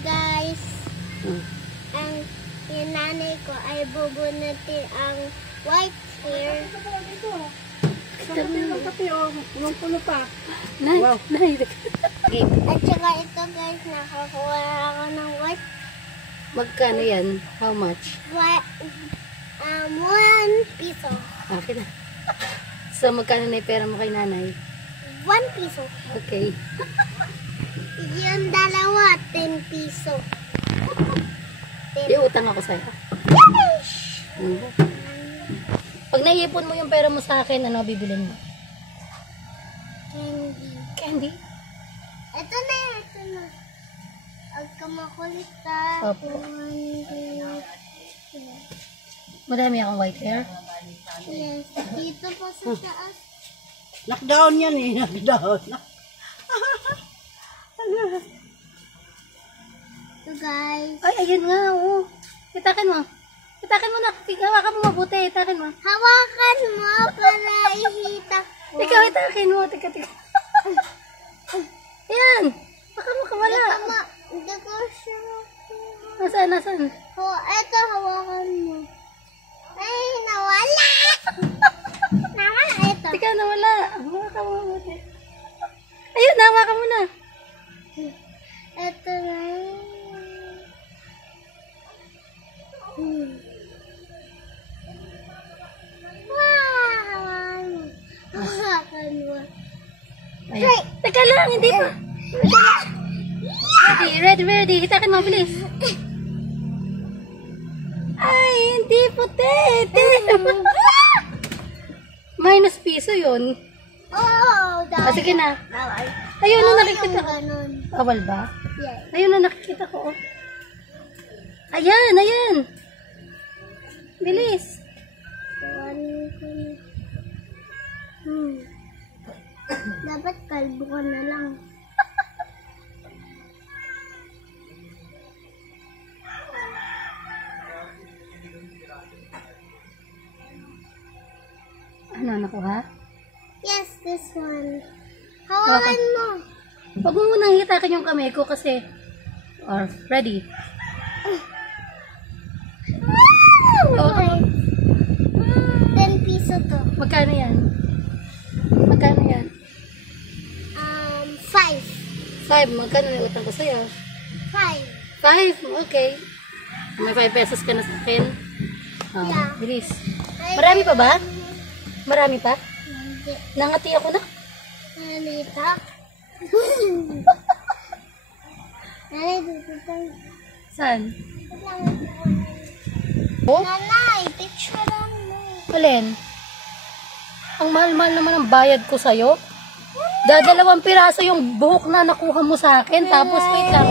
guys, ang yung nanay ko ay bubunutin ang white hair. Ng kape o, puno pa. Nay, Wow. nay. At saka ito guys, nakakuha ako ng white. Magkano yan? How much? 1 piso. Akin na. So, magkano na yung pera mo kay nanay? 1 piso. Okay. Yung dalawa, 10 piso. Iutang ako sa'yo. Pag naiipon mo yung pera mo sa akin, ano bibilin mo? Candy. Candy? Ito na. Huwag ka makulit Opo. Madami akong white hair. Yes. Dito po sa taas. Knockdown yan eh, knockdown. So guys. Ay, ayun nga, oh. Itakin mo. Itakin mo na. Hawakan mo mabuti. Itakin mo. Hawakan mo para ihita ko. Ikaw, itakin mo. Tika. Ayan. Baka makawala. Hindi ko siya. Nasaan? Ito, hawakan mo. Ay, nawala! Nawala ito. Tika, nawala. Hawakan mo mabuti. Ayun, hawakan mo na. Ito na yun. Wow! Hawakan mo. Ayan. Teka lang, hindi pa. Ready. Itakin mo, bilis. Ay, hindi puti. Minus piso yun. Oh, dahil. Sige na. Bawal. Ayun na Bawal nakikita yung ko. ganun. Bawal ba? Yes. Ayun na nakikita ko. Oh. Ayan. Bilis. Dapat kalbo ko na lang. Ano nakuha? Yes, this one. Hawakan mo. Huwag mo munang hitakin yung kamay ko kasi. Or, ready. Okay. 10 piso to. Magkano yan? 5. 5. Magkano na utang ko sa'yo? 5. 5. Okay. May 5 pesos ka na sa akin. Oh, Yeah. bilis. Marami pa ba? Marami pa? Hindi. Nangati ako na. Nalita. Nanay, dito tayo. Saan? Oh? Nanay, picturean mo. Alin? Ang mahal-mahal naman ang bayad ko sa'yo. Dadalawang piraso yung buhok na nakuha mo sa akin. Tapos wait lang.